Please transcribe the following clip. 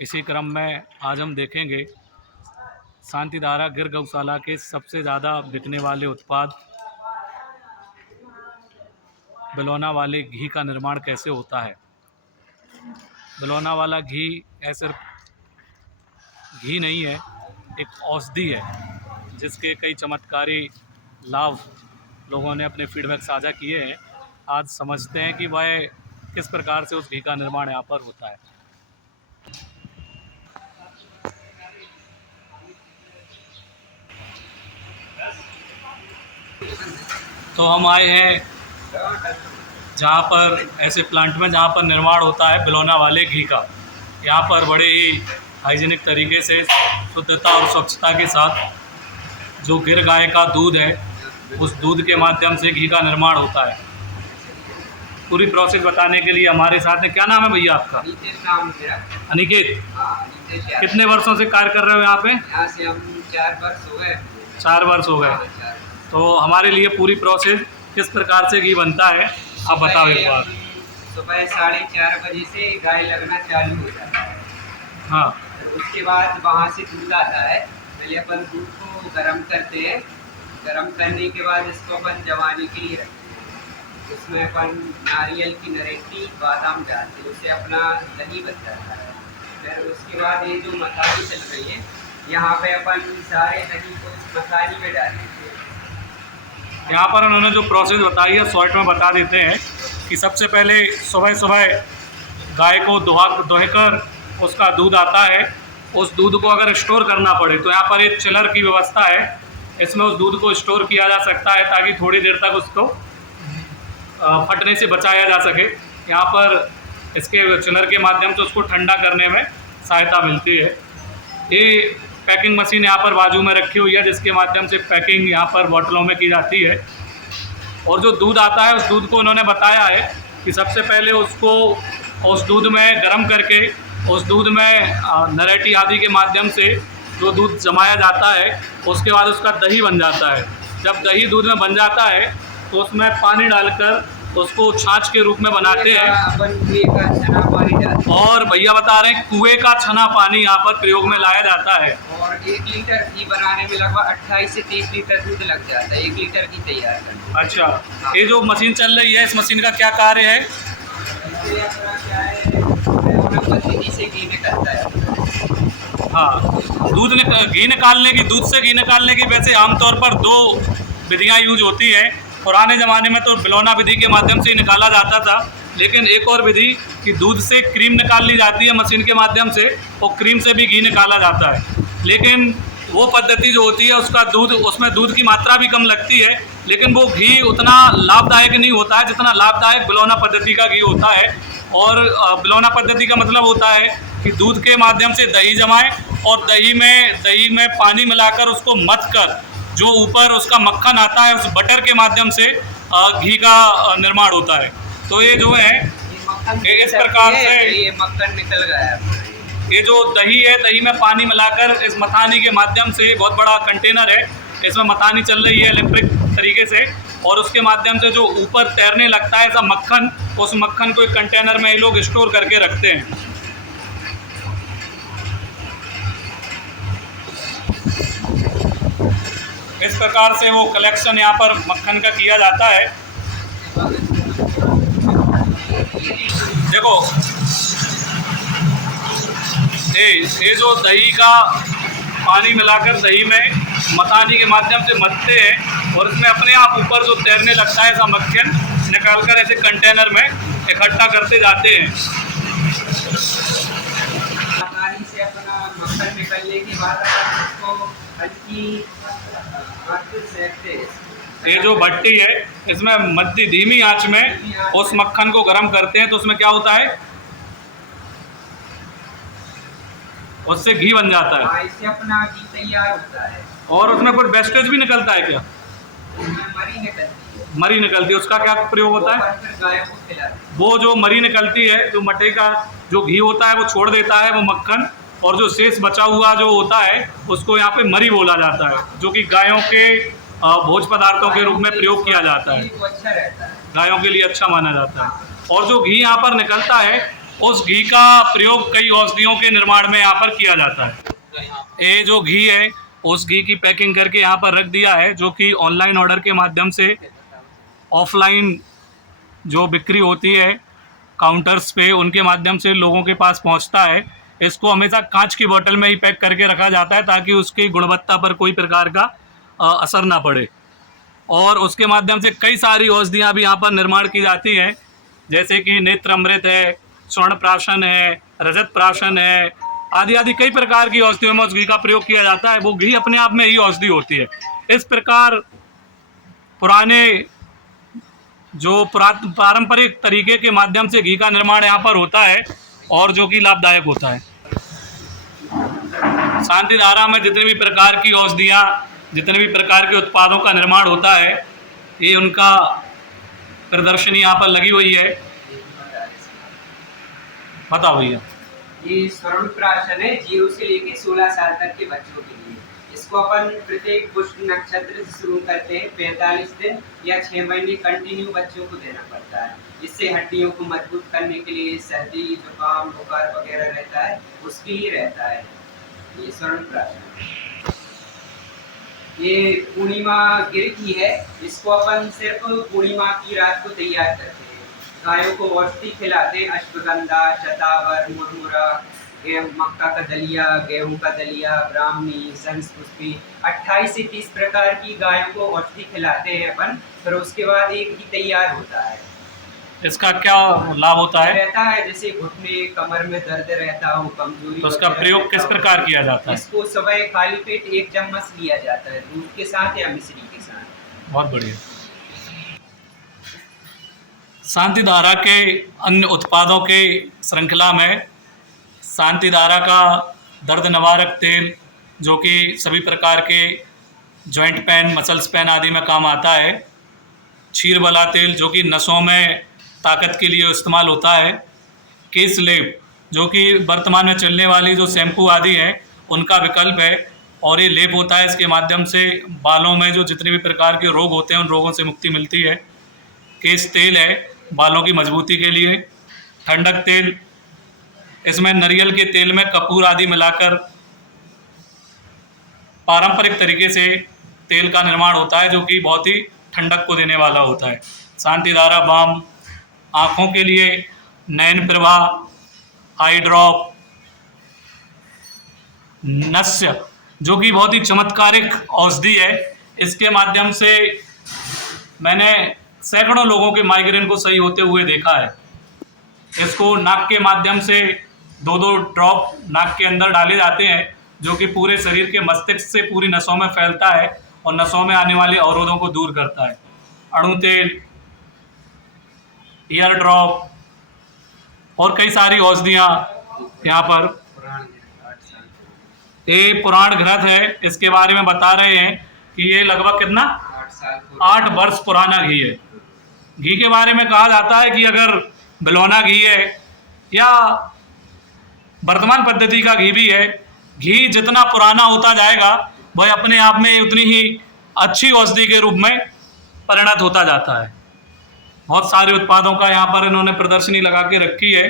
इसी क्रम में आज हम देखेंगे शांतिधारा गिर गौशाला के सबसे ज़्यादा बिकने वाले उत्पाद बिलौना वाले घी का निर्माण कैसे होता है। बिलौना वाला घी सिर्फ घी नहीं है, एक औषधि है जिसके कई चमत्कारी लाभ लोगों ने अपने फीडबैक साझा किए हैं। आज समझते हैं कि वह किस प्रकार से उस घी का निर्माण यहाँ पर होता है। तो हम आए हैं जहाँ पर ऐसे प्लांट में जहाँ पर निर्माण होता है बिलौना वाले घी का। यहाँ पर बड़े ही हाइजीनिक तरीके से शुद्धता और स्वच्छता के साथ जो गिर गाय का दूध है उस दूध के माध्यम से घी का निर्माण होता है। पूरी प्रोसेस बताने के लिए हमारे साथ में, क्या नाम है भैया आपका? नाम मेरा अनिकेत। अनिकेत। कितने वर्षों से कार्य कर रहे हो यहाँ पे? यहाँ से हम 4 वर्ष हो गए। 4 वर्ष हो गए। तो हमारे लिए पूरी प्रोसेस किस प्रकार से घी बनता है आप बताओ एक बार। सुबह 4:30 बजे से गाय लगना चालू हो जाता है। हाँ। उसके बाद वहाँ से दूध आता है। पहले अपन दूध को गर्म करते हैं। गर्म करने के बाद इसको अपन जमाने के लिए रखते हैं। उसमें अपन नारियल की नरेटी बादाम डालते हैं, उससे अपना दही बन जाता है। फिर उसके बाद ये जो मसाली चल रही है, यहाँ पे अपन सारे दही को इस मसाली में डालेंगे। यहाँ पर उन्होंने जो प्रोसेस बताई है शॉर्ट में बता देते हैं कि सबसे पहले सुबह सुबह गाय को दुहकर उसका दूध आता है। उस दूध को अगर स्टोर करना पड़े तो यहाँ पर एक चिलर की व्यवस्था है, इसमें उस दूध को स्टोर किया जा सकता है ताकि थोड़ी देर तक उसको फटने से बचाया जा सके। यहाँ पर इसके चिलर के माध्यम से उसको ठंडा करने में सहायता मिलती है। ये पैकिंग मशीन यहाँ पर बाजू में रखी हुई है जिसके माध्यम से पैकिंग यहाँ पर बोतलों में की जाती है। और जो दूध आता है उस दूध को उन्होंने बताया है कि सबसे पहले उसको उस दूध में गर्म करके उस दूध में नरेटी आदि के माध्यम से जो दूध जमाया जाता है, उसके बाद उसका दही बन जाता है। जब दही दूध में बन जाता है तो उसमें पानी डालकर उसको छाछ के रूप में बनाते हैं। और भैया बता रहे हैं कुएं का छना पानी यहाँ पर प्रयोग में लाया जाता है। और 1 लीटर घी बनाने में लगभग 28 से 30 लीटर दूध लग जाता है 1 लीटर घी तैयार करने। अच्छा, ये जो मशीन चल रही है इस मशीन का क्या कार्य है? से घी निकलता है। हाँ, दूध से घी निकालने की वैसे आमतौर पर 2 विधियाँ यूज होती हैं। पुराने ज़माने में तो बिलौना विधि के माध्यम से ही निकाला जाता था, लेकिन एक और विधि कि दूध से क्रीम निकाल ली जाती है मशीन के माध्यम से, और क्रीम से भी घी निकाला जाता है। लेकिन वो पद्धति जो होती है उसमें दूध की मात्रा भी कम लगती है, लेकिन वो घी उतना लाभदायक नहीं होता है जितना लाभदायक बिलौना पद्धति का घी होता है। और बिलौना पद्धति का मतलब होता है कि दूध के माध्यम से दही जमाएं और दही में पानी मिलाकर उसको मथ कर जो ऊपर उसका मक्खन आता है उस बटर के माध्यम से घी का निर्माण होता है। तो ये जो है इस प्रकार से ये मक्खन निकल गया है। ये जो दही है, दही में पानी मिलाकर इस मथानी के माध्यम से, बहुत बड़ा कंटेनर है, इसमें मथानी चल रही है इलेक्ट्रिक तरीके से, और उसके माध्यम से जो ऊपर तैरने लगता है ऐसा मक्खन, उस मक्खन को एक कंटेनर में ये लोग स्टोर करके रखते हैं। इस प्रकार से वो कलेक्शन यहाँ पर मक्खन का किया जाता है। देखो ये जो दही का पानी मिलाकर दही में मथानी के माध्यम से मथते हैं और इसमें अपने आप ऊपर जो तैरने लगता है ऐसा मक्खन निकालकर ऐसे कंटेनर में इकट्ठा करते जाते हैं। मथानी से अपना मक्खन निकलने के बाद उसको हल्की सेकते हैं। ये जो भट्टी है इसमें मध्य धीमी आंच में उस मक्खन को गर्म करते हैं, तो उसमें क्या होता है, उससे घी बन जाता है। इससे अपना घी तैयार होता है। और उसमें कोई वेस्टेज भी निकलता है क्या? मरी निकलती है। मरी निकलती है, उसका क्या प्रयोग होता है? गायों को खिलाते हैं। वो जो मरी निकलती है, जो मट्टी का जो घी होता है वो छोड़ देता है वो मक्खन, और जो शेष बचा हुआ जो होता है उसको यहाँ पे मरी बोला जाता है, जो कि गायों के भोज पदार्थों के रूप में प्रयोग किया जाता है। वो अच्छा रहता है, गायों के लिए अच्छा माना जाता है। और जो घी यहाँ पर निकलता है उस घी का प्रयोग कई औषधियों के निर्माण में यहाँ पर किया जाता है। ये जो घी है उस घी की पैकिंग करके यहाँ पर रख दिया है, जो कि ऑनलाइन ऑर्डर के माध्यम से ऑफलाइन जो बिक्री होती है काउंटर्स पे उनके माध्यम से लोगों के पास पहुंचता है। इसको हमेशा कांच की बोतल में ही पैक करके रखा जाता है ताकि उसकी गुणवत्ता पर कोई प्रकार का असर ना पड़े। और उसके माध्यम से कई सारी औषधियाँ भी यहाँ पर निर्माण की जाती हैं, जैसे कि नेत्र अमृत है, स्वर्ण प्राशन है, रजत प्राशन है, आदि आदि कई प्रकार की औषधियों में उस घी का प्रयोग किया जाता है। वो घी अपने आप में ही औषधि होती है। इस प्रकार पुराने जो पारंपरिक तरीके के माध्यम से घी का निर्माण यहाँ पर होता है और जो कि लाभदायक होता है। शांतिधारा में जितने भी प्रकार की औषधियाँ, जितने भी प्रकार के उत्पादों का निर्माण होता है, ये उनका प्रदर्शनी यहाँ पर लगी हुई है। बताओ भैया। ये स्वर्ण प्राशन है 0 से लेके 16 साल तक के बच्चों के लिए। इसको अपन प्रत्येक पुष्य नक्षत्र से शुरू करते हैं, 45 दिन या 6 महीने कंटिन्यू बच्चों को देना पड़ता है। इससे हड्डियों को मजबूत करने के लिए, सर्दी जुकाम बुखार वगैरह रहता है उसके लिए रहता है ये स्वर्ण प्राशन। ये पूर्णिमा गिर की है। इसको अपन सिर्फ पूर्णिमा की रात को तैयार करते हैं। गायों को औषधि खिलाते हैं, अश्वगंधा, शतावर, मुरमुरा, मक्का का दलिया, गेहूं का दलिया, ब्राह्मी, संस्पुष्पी, 28 से 30 प्रकार की गायों को औषधि खिलाते हैं अपन। फिर उसके बाद एक ही तैयार होता है। इसका क्या लाभ होता है? रहता है जैसे घुटने कमर में दर्द रहता हो, कमजोरी। तो उसका प्रयोग किस प्रकार किया जाता है? इसको सुबह खाली पेट 1 चम्मच लिया जाता है, दूध के साथ या मिश्री के साथ। बहुत बढ़िया। शांतिधारा के अन्य उत्पादों के श्रृंखला में शांतिधारा का दर्द निवारक तेल, जो कि सभी प्रकार के जॉइंट पेन, मसल्स पेन आदि में काम आता है। क्षीर वाला तेल, जो कि नसों में ताकत के लिए इस्तेमाल होता है। केस लेप, जो कि वर्तमान में चलने वाली जो शैम्पू आदि हैं उनका विकल्प है और ये लेप होता है। इसके माध्यम से बालों में जो जितने भी प्रकार के रोग होते हैं उन रोगों से मुक्ति मिलती है। केस तेल है बालों की मजबूती के लिए। ठंडक तेल, इसमें नारियल के तेल में कपूर आदि मिलाकर पारंपरिक तरीके से तेल का निर्माण होता है, जो कि बहुत ही ठंडक को देने वाला होता है। शांतिधारा बाम, आँखों के लिए नयन प्रभा, आई ड्रॉप, नस्य, जो कि बहुत ही चमत्कारिक औषधि है। इसके माध्यम से मैंने सैकड़ों लोगों के माइग्रेन को सही होते हुए देखा है। इसको नाक के माध्यम से 2-2 ड्रॉप नाक के अंदर डाले जाते हैं, जो कि पूरे शरीर के मस्तिष्क से पूरी नसों में फैलता है और नसों में आने वाले अवरोधों को दूर करता है। अणु तेल, ईयर ड्रॉप और कई सारी औषधियाँ यहाँ पर। ये पुराण ग्रंथ है, इसके बारे में बता रहे हैं कि ये लगभग कितना 8 वर्ष पुराना घी है। घी के बारे में कहा जाता है कि अगर बिलौना घी है या वर्तमान पद्धति का घी भी है, घी जितना पुराना होता जाएगा वह अपने आप में उतनी ही अच्छी औषधि के रूप में परिणत होता जाता है। बहुत सारे उत्पादों का यहाँ पर इन्होंने प्रदर्शनी लगा के रखी है।